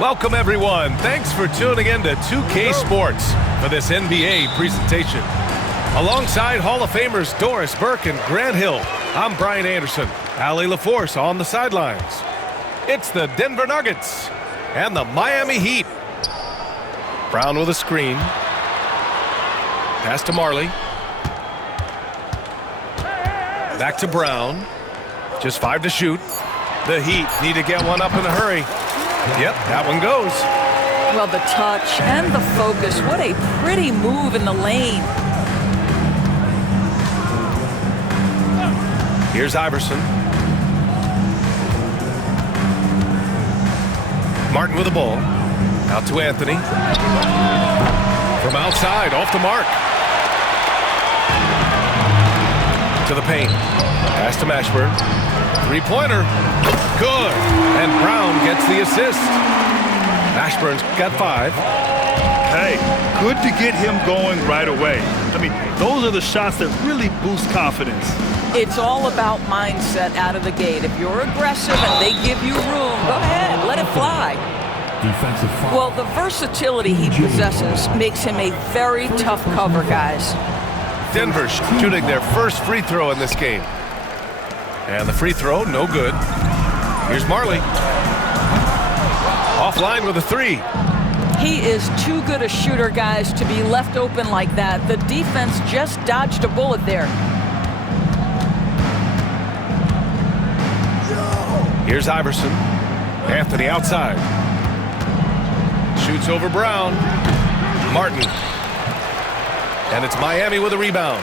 Welcome, everyone. Thanks for tuning in to 2K Sports for this NBA presentation. Alongside Hall of Famers Doris Burke and Grant Hill, I'm Brian Anderson. Allie LaForce on the sidelines. It's the Denver Nuggets and the Miami Heat. Brown with a screen. Pass to Marley. Back to Brown. Just 5 to shoot. The Heat need to get one up in a hurry. Yep, that one goes. Well, the touch and the focus. What a pretty move in the lane. Here's Iverson. Martin with the ball. Out to Anthony. From outside, off the mark. To the paint. Pass to Mashburn. Three-pointer. Good. And Brown gets the assist. Mashburn's got 5. Hey, good to get him going right away. I mean, those are the shots that really boost confidence. It's all about mindset out of the gate. If you're aggressive and they give you room, go ahead, let it fly. Defensive foul. Well, the versatility he possesses makes him a very tough cover, guys. Denver shooting their first free throw in this game. And the free throw, no good. Here's Marley. Offline with a 3. He is too good a shooter, guys, to be left open like that. The defense just dodged a bullet there. Here's Iverson. Anthony outside. Shoots over Brown. Martin. And it's Miami with a rebound.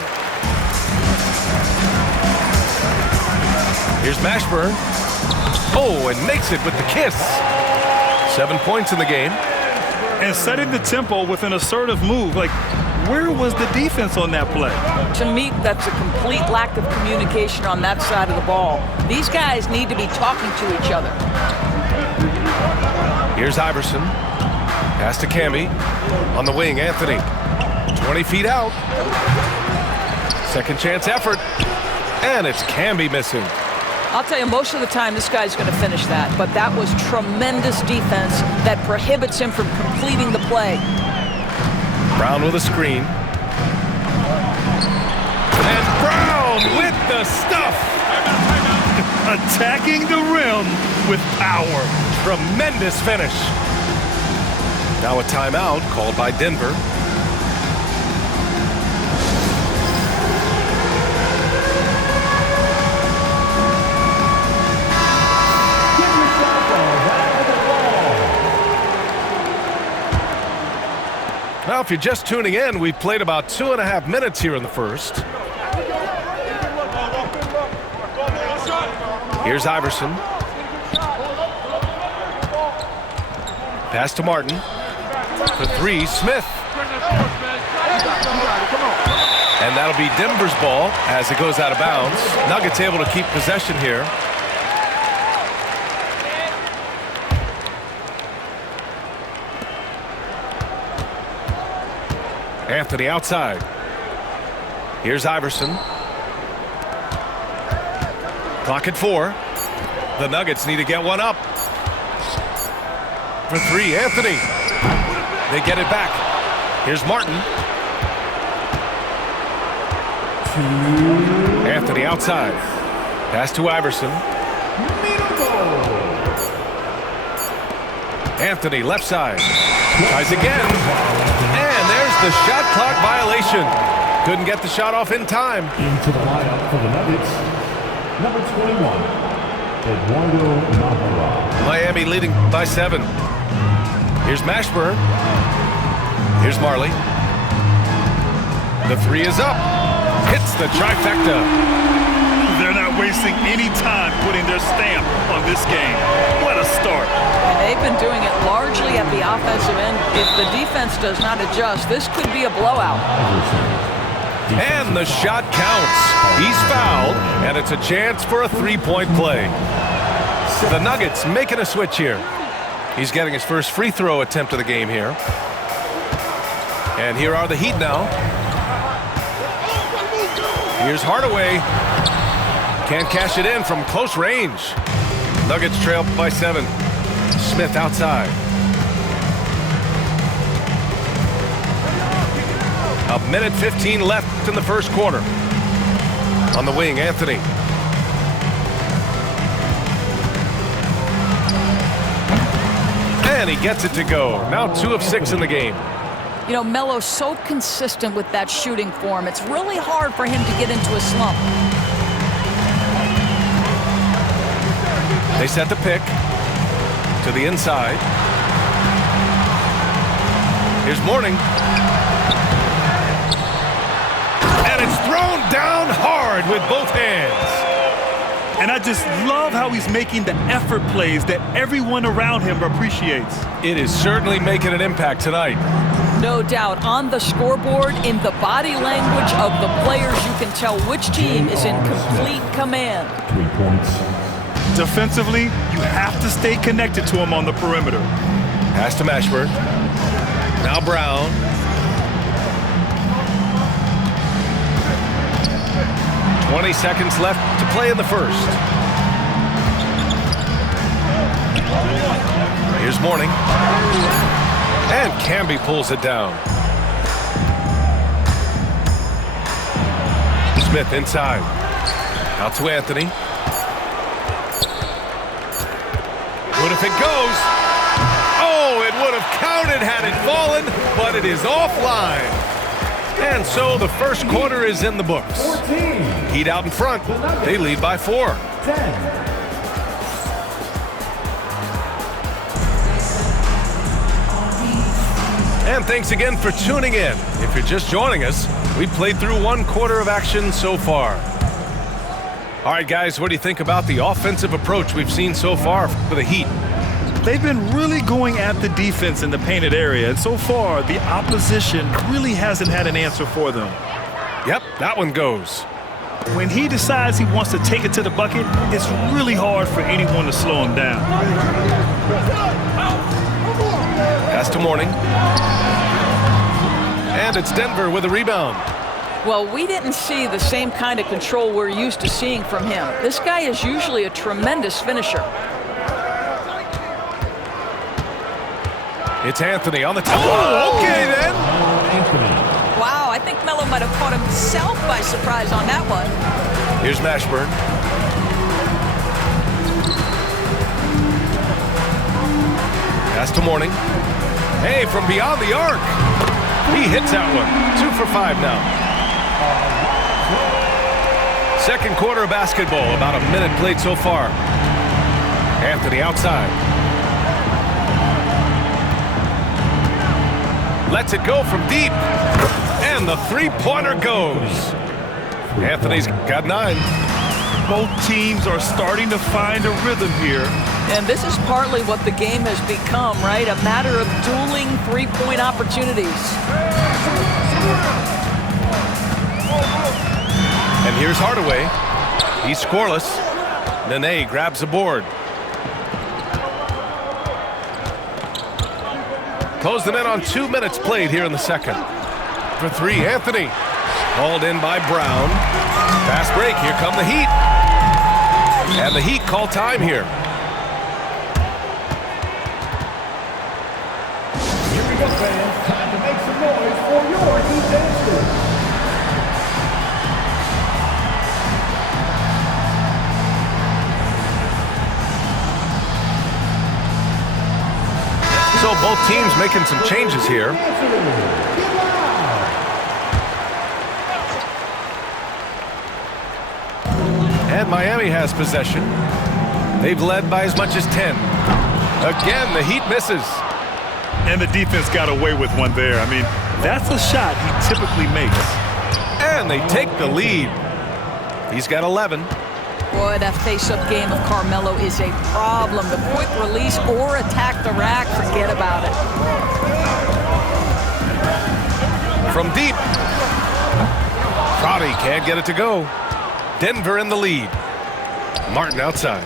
Here's Mashburn. Oh, and makes it with the kiss. 7 points in the game. And setting the tempo with an assertive move. Like, where was the defense on that play? To me, that's a complete lack of communication on that side of the ball. These guys need to be talking to each other. Here's Iverson. Pass to Camby. On the wing, Anthony. 20 feet out. Second chance effort. And it's Camby missing. I'll tell you, most of the time this guy's going to finish that, but that was tremendous defense that prohibits him from completing the play. Brown with a screen. And Brown with the stuff. Attacking the rim with power. Tremendous finish. Now a timeout called by Denver. Now, if you're just tuning in, we've played about 2.5 minutes here in the first. Here's Iverson. Pass to Martin. For 3, Smith. And that'll be Denver's ball as it goes out of bounds. Nuggets able to keep possession here. Anthony outside. Here's Iverson. Clock at 4. The Nuggets need to get one up. For 3, Anthony. They get it back. Here's Martin. Anthony outside. Pass to Iverson. Anthony left side. Tries again. And there's the shot clock violation. Couldn't get the shot off in time. Into the lineup for the Nuggets, number 21, Eduardo Navarro. Miami leading by 7. Here's Mashburn. Here's Marley. The 3 is up. Hits the trifecta. They're not wasting any time putting their stamp on this game. What a start. And they've been doing it largely at the offensive end. If the defense does not adjust, this could be a blowout. And the shot counts. He's fouled, and it's a chance for a 3-point play. The Nuggets making a switch here. He's getting his first free throw attempt of the game here. And here are the Heat now. Here's Hardaway. Can't cash it in from close range. Nuggets trail by 7. Smith outside. minute 15 left in the first quarter. On the wing, Anthony. And he gets it to go. Now 2 of 6 in the game. You know, Melo's so consistent with that shooting form. It's really hard for him to get into a slump. They set the pick to the inside. Here's Mourning. And it's thrown down hard with both hands. And I just love how he's making the effort plays that everyone around him appreciates. It is certainly making an impact tonight. No doubt. On the scoreboard, in the body language of the players, you can tell which team is in complete command. 3 points. Defensively, you have to stay connected to him on the perimeter. Pass to Mashburn. Now Brown. "20 seconds left to play in the first. Here's Mourning. And Camby pulls it down. Smith inside. Out to Anthony. What if it goes? Oh, it would have counted had it fallen, but it is offline. And so the first quarter is in the books. 14. Heat out in front. They lead by 4. 10. And thanks again for tuning in. If you're just joining us, we played through 1 quarter of action so far. All right, guys, what do you think about the offensive approach we've seen so far for the Heat? They've been really going at the defense in the painted area, and so far, the opposition really hasn't had an answer for them. Yep, that one goes. When he decides he wants to take it to the bucket, it's really hard for anyone to slow him down. Pass to Mourning. And it's Denver with a rebound. Well, we didn't see the same kind of control we're used to seeing from him. This guy is usually a tremendous finisher. It's Anthony on the top. Oh, okay then. Anthony. Wow, I think Melo might have caught himself by surprise on that one. Here's Mashburn. Pass to Mourning. Hey, from beyond the arc. He hits that one. 2 for 5 now. Second quarter of basketball. About a minute played so far. Anthony outside. Lets it go from deep. And the three-pointer goes. Anthony's got 9. Both teams are starting to find a rhythm here. And this is partly what the game has become, right? A matter of dueling three-point opportunities. And here's Hardaway. He's scoreless. Nene grabs the board. Close them in on 2 minutes played here in the second. For 3, Anthony. Hauled in by Brown. Fast break. Here come the Heat. And the Heat call time here. Here we go, fans. Time to make some noise for your Heat dancers. So both teams making some changes here. And Miami has possession. They've led by as much as 10. Again, the Heat misses. And the defense got away with one there. I mean, that's a shot he typically makes. And they take the lead. He's got 11. Boy, that face-up game of Carmelo is a problem. The quick release or attack the rack, forget about it. From deep. Crotty can't get it to go. Denver in the lead. Martin outside.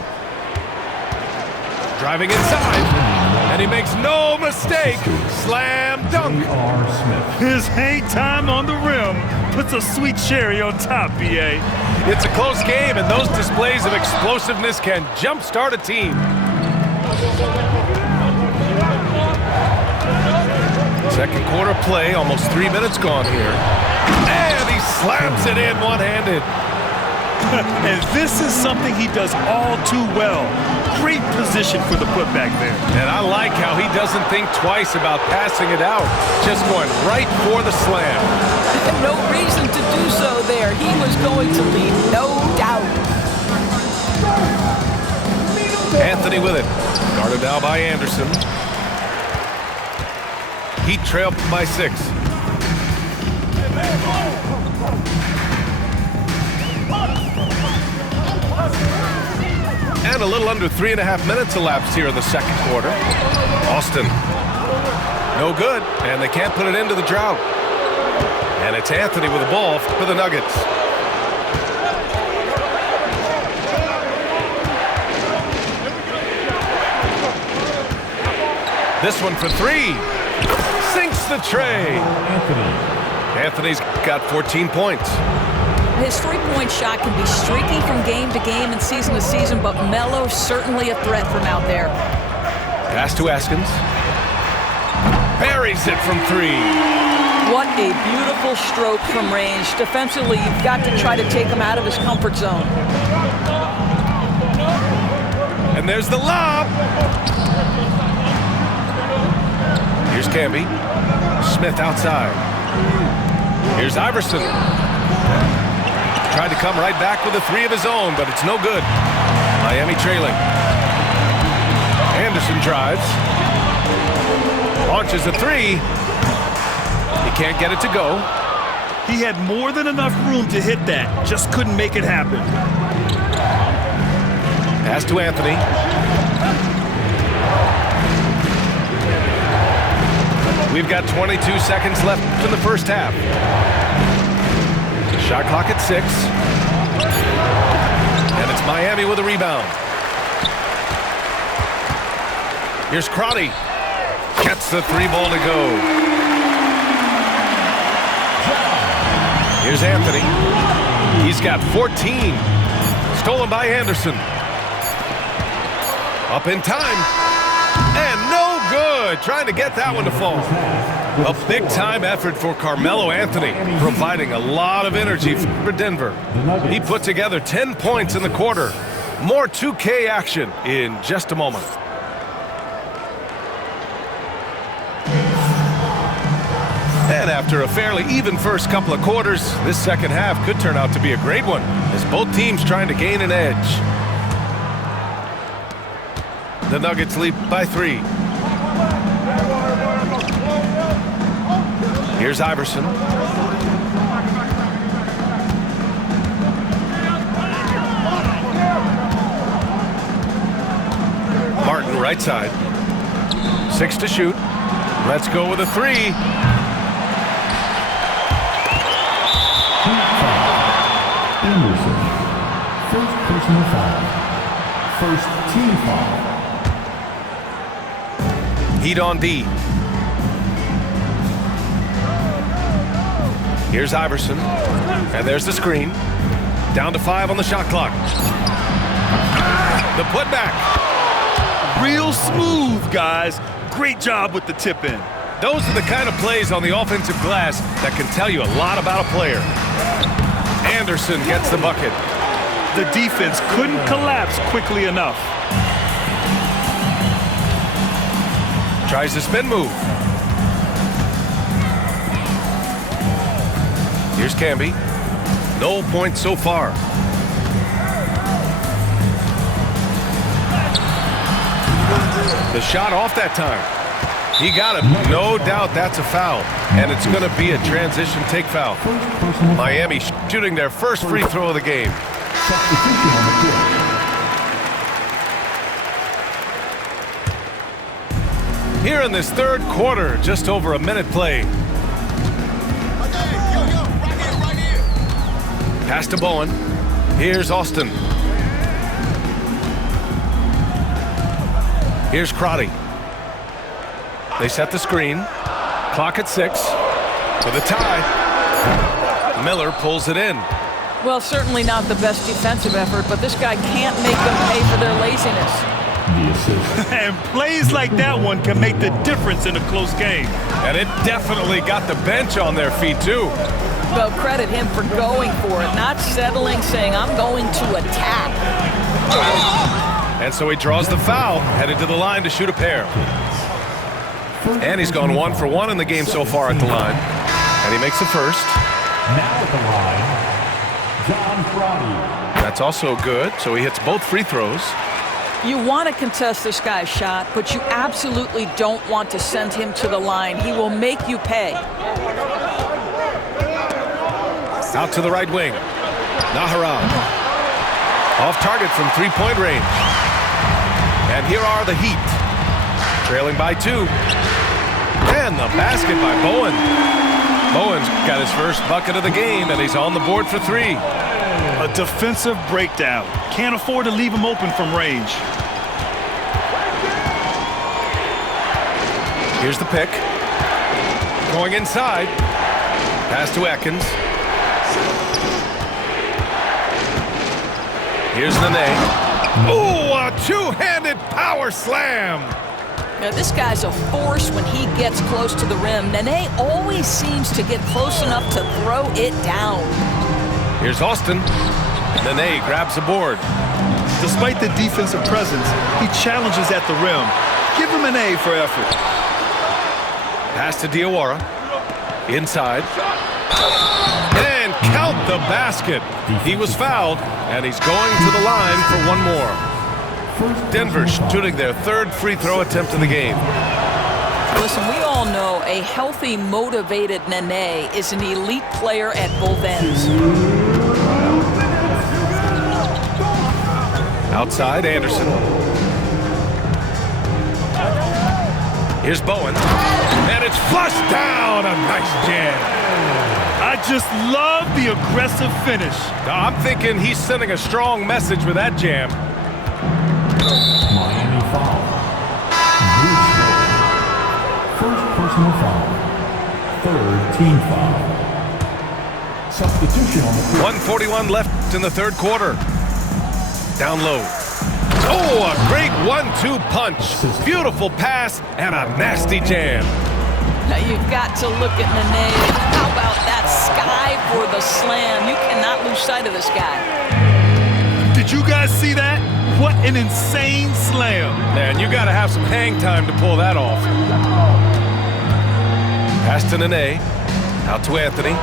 Driving inside. And he makes no mistake. Slam dunk. J.R. Smith. His hang time on the rim puts a sweet cherry on top, B.A. It's a close game, and those displays of explosiveness can jumpstart a team. Second quarter play, almost 3 minutes gone here. And he slams it in one-handed. And this is something he does all too well. Great position for the putback there. And I like how he doesn't think twice about passing it out, just going right for the slam. No reason to do so there. He was going to lead, no doubt. Anthony with it. Guarded now by Anderson. Heat trailed by 6. And a little under 3.5 minutes elapsed here in the second quarter. Austin. No good, and they can't put it into the drought. And it's Anthony with the ball for the Nuggets. This one for 3. Sinks the tray. Anthony's got 14 points. His three-point shot can be streaky from game to game and season to season, but Melo's certainly a threat from out there. Pass to Askins. Buries it from 3. What a beautiful stroke from range. Defensively, you've got to try to take him out of his comfort zone. And there's the lob. Here's Camby. Smith outside. Here's Iverson. Tried to come right back with a 3 of his own, but it's no good. Miami trailing. Anderson drives. Launches a 3. He can't get it to go. He had more than enough room to hit that. Just couldn't make it happen. Pass to Anthony. We've got 22 seconds left in the first half. Shot clock at 6. And it's Miami with a rebound. Here's Crotty. Gets the 3 ball to go. Here's Anthony. He's got 14. Stolen by Anderson. Up in time. And no good. Trying to get that one to fall. A big-time effort for Carmelo Anthony, providing a lot of energy for Denver. He put together 10 points in the quarter. More 2K action in just a moment. And after a fairly even first couple of quarters, this second half could turn out to be a great one, as both teams trying to gain an edge. The Nuggets lead by 3. Here's Iverson. Martin right side. 6 to shoot. Let's go with a 3. Anderson. First personal foul. First team foul. Heat on D. Here's Iverson. And there's the screen. Down to 5 on the shot clock. The putback. Real smooth, guys. Great job with the tip in. Those are the kind of plays on the offensive glass that can tell you a lot about a player. Anderson gets the bucket. The defense couldn't collapse quickly enough. Tries the spin move. Here's Camby. No points so far. The shot off that time. He got it. No doubt that's a foul. And it's going to be a transition take foul. Miami shooting their first free throw of the game. Substitution on the court. Here in this third quarter, just over a minute played. Pass to Bowen. Here's Austin. Here's Crotty. They set the screen. Clock at 6. For the tie. Miller pulls it in. Well, certainly not the best defensive effort, but this guy can't make them pay for their laziness. the assist. And plays like that one can make the difference in a close game. And it definitely got the bench on their feet, too. Well, credit him for going for it, not settling, saying, I'm going to attack. And so he draws the foul, headed to the line to shoot a pair. And he's gone 1 for 1 in the game so far at the line. And he makes the first. Now at the line, John Crotty. That's also good, so he hits both free throws. You want to contest this guy's shot, but you absolutely don't want to send him to the line. He will make you pay. Out to the right wing. Naharam. Off target from three-point range. And here are the Heat. Trailing by 2. And the basket by Bowen. Bowen's got his first bucket of the game, and he's on the board for 3. A defensive breakdown. Can't afford to leave him open from range. Here's the pick. Going inside. Pass to Atkins. Here's Nene. Ooh, a two-handed power slam. Now, this guy's a force when he gets close to the rim. Nene always seems to get close enough to throw it down. Here's Austin. Nene grabs the board. Despite the defensive presence, he challenges at the rim. Give him an A for effort. Pass to Diawara. Inside. And count the basket. He was fouled, and he's going to the line for one more. Denver shooting their third free throw attempt of the game. Listen, we all know a healthy, motivated Nene is an elite player at both ends. Outside, Anderson. Here's Bowen. And it's flushed down. A nice jam. I just love the aggressive finish. Now, I'm thinking he's sending a strong message with that jam. Miami foul. First personal foul. Third team foul. Substitution on the court. 1:41 left in the third quarter. Down low. Oh, a great 1-2 punch. Beautiful pass and a nasty jam. Now, you've got to look at Nene. How about that sky for the slam? You cannot lose sight of this guy. Did you guys see that? What an insane slam. Man, you got to have some hang time to pull that off. Pass to Nene. Out to Anthony.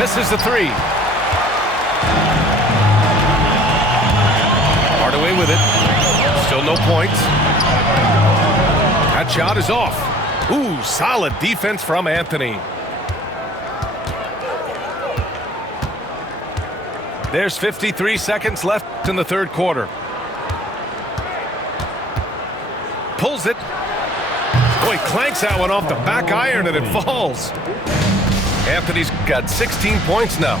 Misses the 3. Hardaway with it. Still no points. That shot is off. Ooh, solid defense from Anthony. There's 53 seconds left in the third quarter. Pulls it. Boy, clanks that one off the back iron and it falls. Anthony's got 16 points now.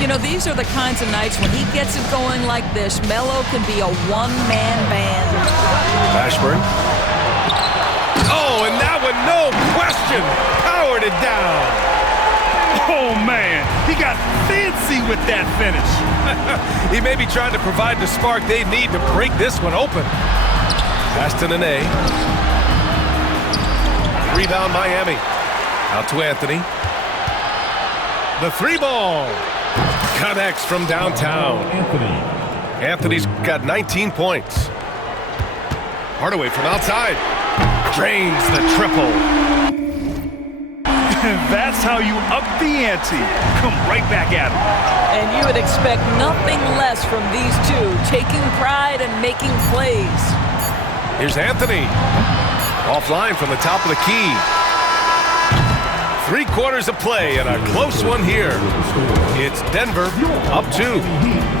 You know, these are the kinds of nights when he gets it going like this, Melo can be a one-man band. Ashburn. Oh, and that one, no question, powered it down. Oh, man. He got fancy with that finish. He may be trying to provide the spark they need to break this one open. Pass to Nene. Rebound Miami. Out to Anthony. The 3-ball. Connects from downtown. Anthony's got 19 points. Hardaway from outside. Drains the triple. That's how you up the ante. Come right back at him. And you would expect nothing less from these two, taking pride and making plays. Here's Anthony. Offline from the top of the key. 3 quarters of play and a close one here. It's Denver up 2.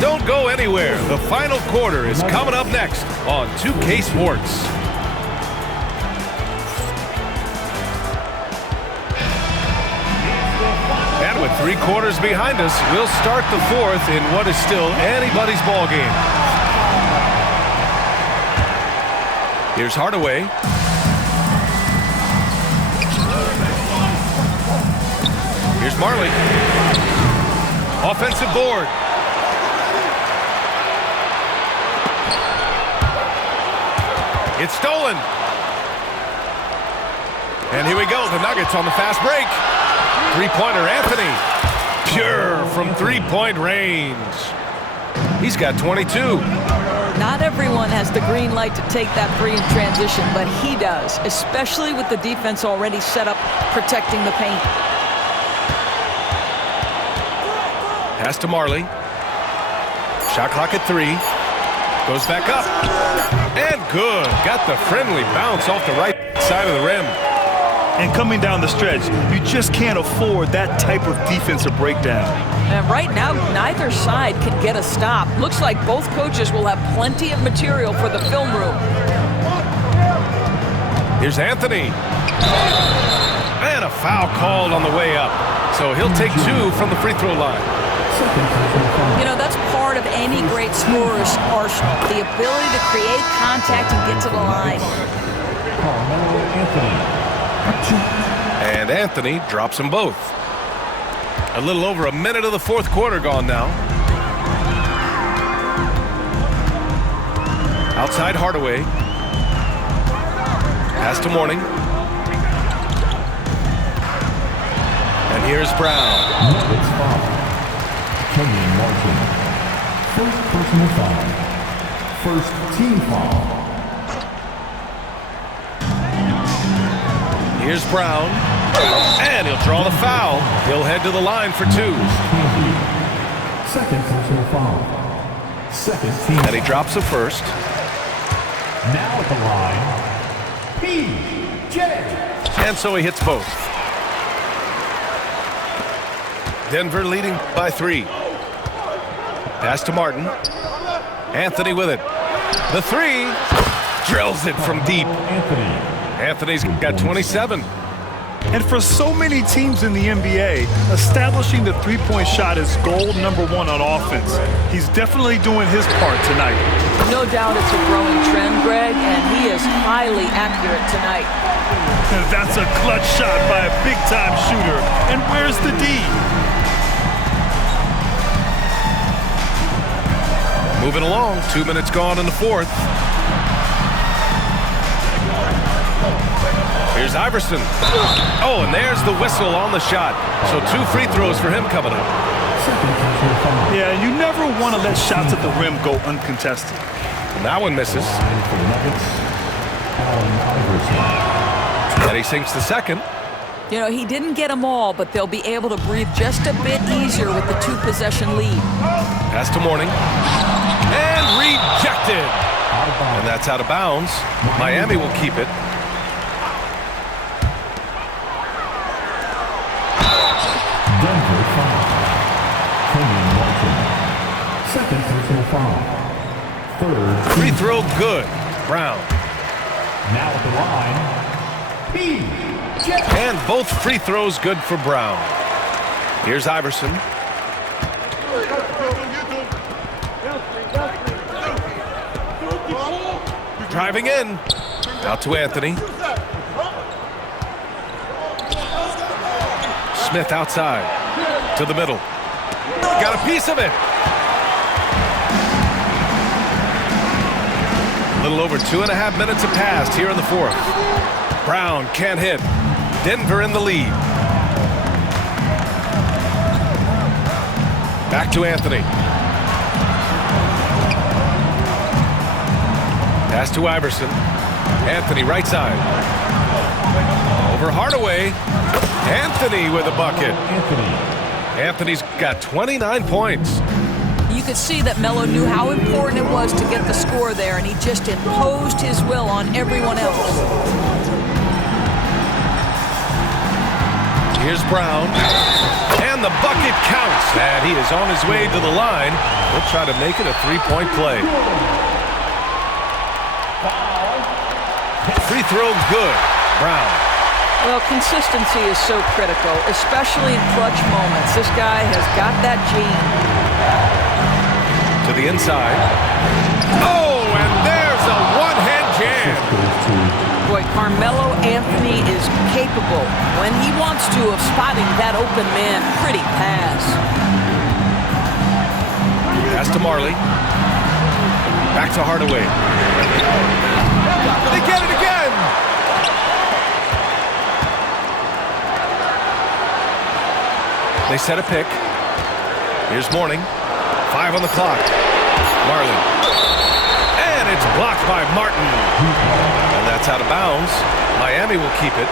Don't go anywhere. The final quarter is coming up next on 2K Sports. And with 3 quarters behind us, we'll start the fourth in what is still anybody's ball game. Here's Hardaway. Here's Marley. Offensive board. It's stolen. And here we go. The Nuggets on the fast break. Three-pointer Anthony. Pure from three-point range. He's got 22. Not everyone has the green light to take that three in transition, but he does, especially with the defense already set up protecting the paint. Pass to Marley. Shot clock at 3. Goes back up. And good. Got the friendly bounce off the right side of the rim. And coming down the stretch, you just can't afford that type of defensive breakdown. And right now, neither side can get a stop. Looks like both coaches will have plenty of material for the film room. Here's Anthony. And a foul called on the way up. So he'll take 2 from the free throw line. You know, that's part of any great scorer's arsenal, the ability to create contact and get to the line. Carmelo Anthony. And Anthony drops them both. A little over a minute of the fourth quarter gone now. Outside Hardaway. Pass to Mourning. And here's Brown. Nuggets foul. Kenyon Martin. First personal foul. First team foul. Here's Brown. And he'll draw the foul. He'll head to the line for 2. Second personal foul. Second team. And he drops the first. Now at the line, PJ. And so he hits both. Denver leading by 3. Pass to Martin. Anthony with it. The 3. Drills it from deep. Anthony's got 27. And for so many teams in the NBA, establishing the three-point shot is goal number 1 on offense. He's definitely doing his part tonight. No doubt it's a growing trend, Greg, and he is highly accurate tonight. And that's a clutch shot by a big-time shooter. And where's the D? Moving along, 2 minutes gone in the fourth. Here's Iverson. Oh, and there's the whistle on the shot. So 2 free throws for him coming up. Yeah, you never want to let shots at the rim go uncontested. And that one misses. And he sinks the second. You know, he didn't get them all, but they'll be able to breathe just a bit easier with the 2-possession lead. Pass to Mourning. And rejected. And that's out of bounds. Miami will keep it. Denver foul. Kenyon Martin. Second personal foul. Third. Free throw good. Brown. Now at the line, PJ. And both free throws good for Brown. Here's Iverson. Driving in. Out to Anthony. Smith outside. To the middle. Got a piece of it. A little over 2.5 minutes have passed here in the fourth. Brown can't hit. Denver in the lead. Back to Anthony. Pass to Iverson. Anthony right side. Over Hardaway. Anthony with a bucket. Anthony's got 29 points. You could see that Melo knew how important it was to get the score there, and he just imposed his will on everyone else. Here's Brown. And the bucket counts. And he is on his way to the line. He'll try to make it a three-point play. Free throw good. Brown. Well, consistency is so critical, especially in clutch moments. This guy has got that gene. To the inside. Oh, and there's a one-hand jam. Boy, Carmelo Anthony is capable, when he wants to, of spotting that open man. Pretty pass. Pass to Marley. Back to Hardaway. They get it again. They set a pick. Here's Mourning. 5 on the clock. Marlin. And it's blocked by Martin. And that's out of bounds. Miami will keep it.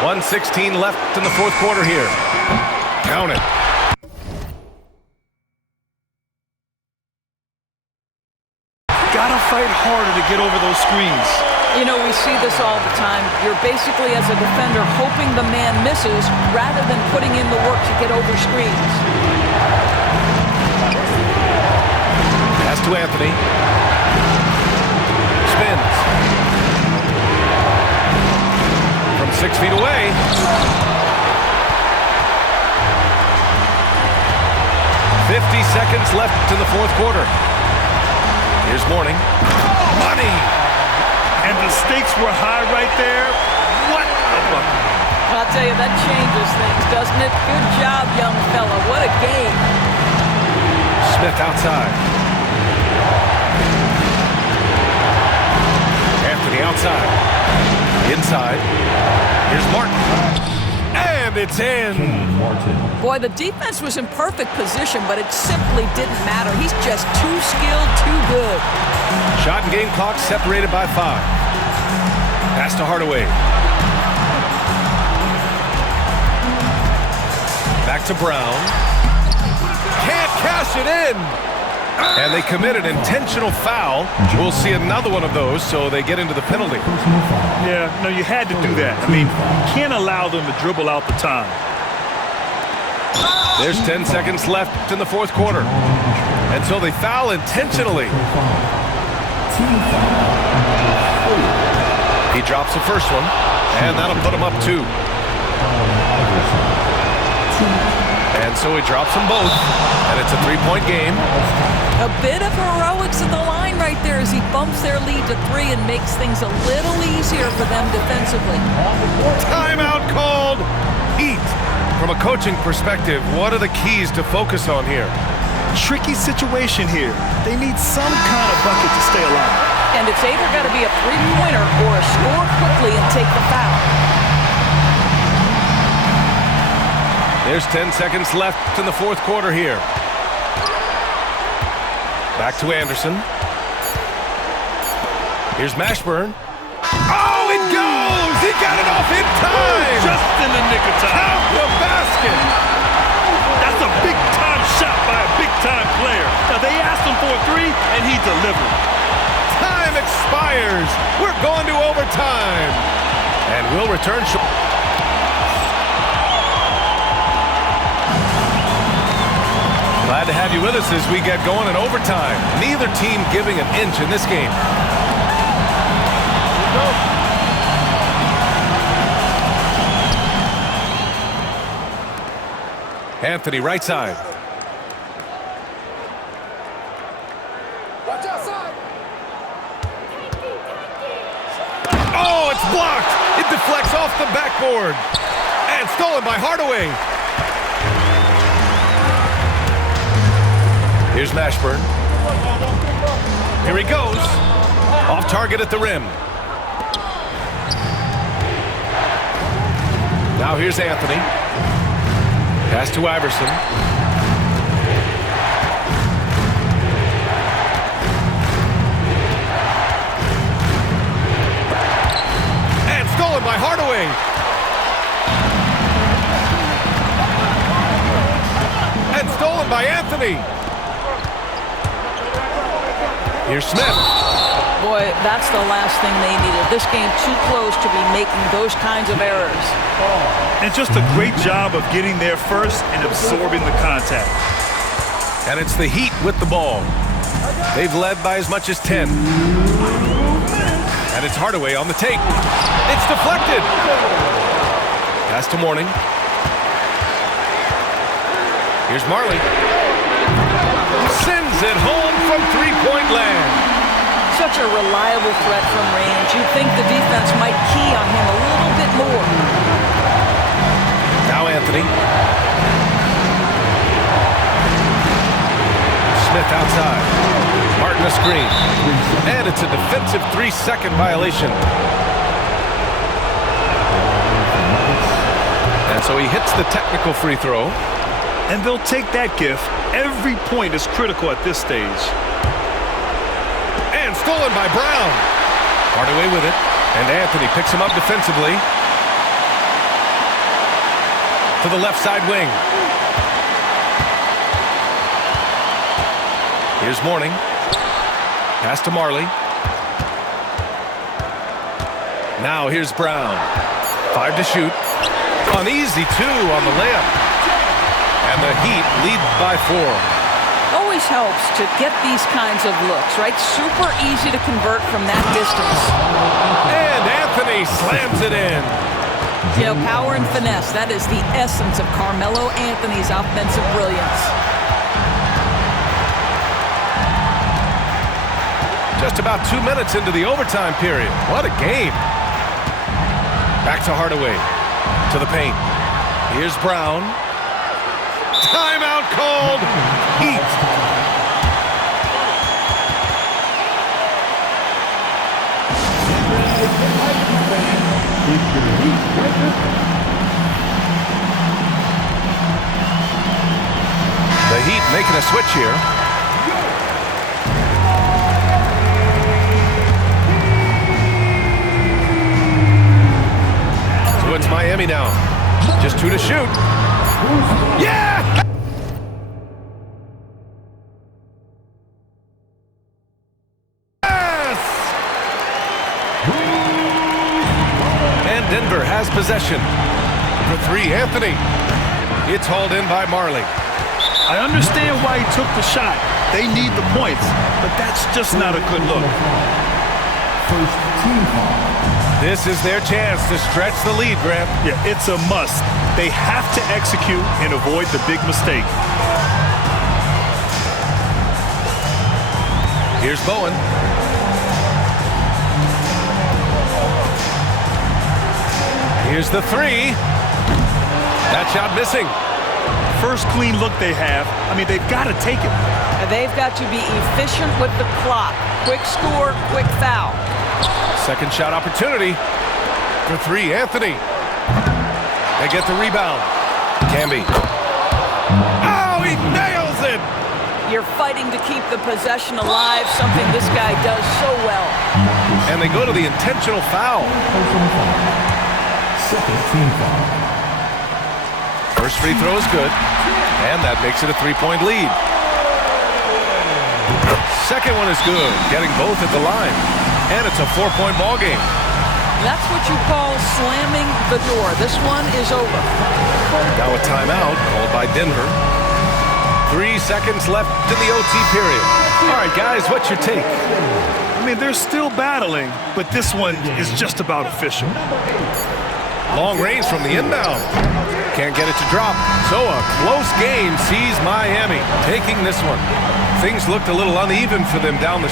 .116 left in the fourth quarter here. Count it. Gotta fight harder to get over those screens. You know, we see this all the time. You're basically, as a defender, hoping the man misses rather than putting in the work to get over screens. Pass to Anthony. Spins. From 6 feet away. .50 left in the fourth quarter. Here's Mourning. Money! And the stakes were high right there. What a bucket. I'll tell you, that changes things, doesn't it? Good job, young fella. What a game. Smith outside. Anthony outside. Inside. Here's Martin. And it's in. Boy, the defense was in perfect position, but it simply didn't matter. He's just too skilled, too good. Shot and game clock separated by 5. Pass to Hardaway. Back to Brown. Can't cash it in. And they commit an intentional foul. We'll see another one of those, so they get into the penalty. Yeah, no, you had to do that. I mean, you can't allow them to dribble out the time. There's 10 seconds left in the fourth quarter. And so they foul intentionally. He drops the first one, and that'll put him up 2. And so he drops them both, and it's a 3-point game. A bit of heroics at the line right there as he bumps their lead to 3 and makes things a little easier for them defensively. Timeout called. Heat. From a coaching perspective, what are the keys to focus on here? Tricky situation here. They need some kind of bucket to stay alive. And it's either got to be a three-pointer or a score quickly and take the foul. There's 10 seconds left in the fourth quarter here. Back to Anderson. Here's Mashburn. Oh, it goes! He got it off in time! Just in the nick of time. Count the basket! That's a big-time shot by a big-time player. Now, they asked him for a 3, and he delivered. Time expires. We're going to overtime. And we'll return short. Glad to have you with us as we get going in overtime. Neither team giving an inch in this game. Anthony, right side. Watch outside. Oh, it's blocked. It deflects off the backboard. And stolen by Hardaway. Here's Mashburn. Here he goes. Off target at the rim. Now here's Anthony. Pass to Iverson. And stolen by Hardaway. And stolen by Anthony. Here's Smith. Boy, that's the last thing they needed. This game too close to be making those kinds of errors. And just a great job of getting there first and absorbing the contact. And it's the Heat with the ball. They've led by as much as 10. And it's Hardaway on the take. It's deflected. Pass to Mourning. Here's Marley. Sends it home from three-point land. Such a reliable threat from range. You'd think the defense might key on him a little bit more. Now Anthony. Smith outside. Martin a screen. And it's a defensive 3-second violation. And so he hits the technical free throw. And they'll take that gift. Every point is critical at this stage. And stolen by Brown. Hardaway with it. And Anthony picks him up defensively. To the left side wing. Here's Mourning. Pass to Marley. Now here's Brown. 5 to shoot. An easy 2 on the layup. And the Heat lead by 4. Always helps to get these kinds of looks, right? Super easy to convert from that distance. And Anthony slams it in. You know, power and finesse, that is the essence of Carmelo Anthony's offensive brilliance. Just about 2 minutes into the overtime period. What a game. Back to Hardaway. To the paint. Here's Brown. Timeout called. Heat. The Heat making a switch here. So it's Miami now. Just 2 to shoot. Yeah! Yes! And Denver has possession. For 3, Anthony. It's hauled in by Marley. I understand why he took the shot. They need the points, but that's just not a good look. First team foul. This is their chance to stretch the lead, Grant. Yeah, it's a must. They have to execute and avoid the big mistake. Here's Bowen. Here's the 3. That shot missing. First clean look they have. I mean, they've got to take it. They've got to be efficient with the clock. Quick score, quick foul. Second shot opportunity. For 3, Anthony. They get the rebound. Camby. Oh, he nails it! You're fighting to keep the possession alive, something this guy does so well. And they go to the intentional foul. Second team foul. First free throw is good. And that makes it a 3-point lead. Second one is good, getting both at the line. And it's a 4-point ball game. That's what you call slamming the door. This one is over. Now a timeout called by Denver. 3 seconds left in the OT period. All right, guys, what's your take? I mean, they're still battling, but this one is just about official. Long range from the inbound. Can't get it to drop. So a close game sees Miami taking this one. Things looked a little uneven for them down the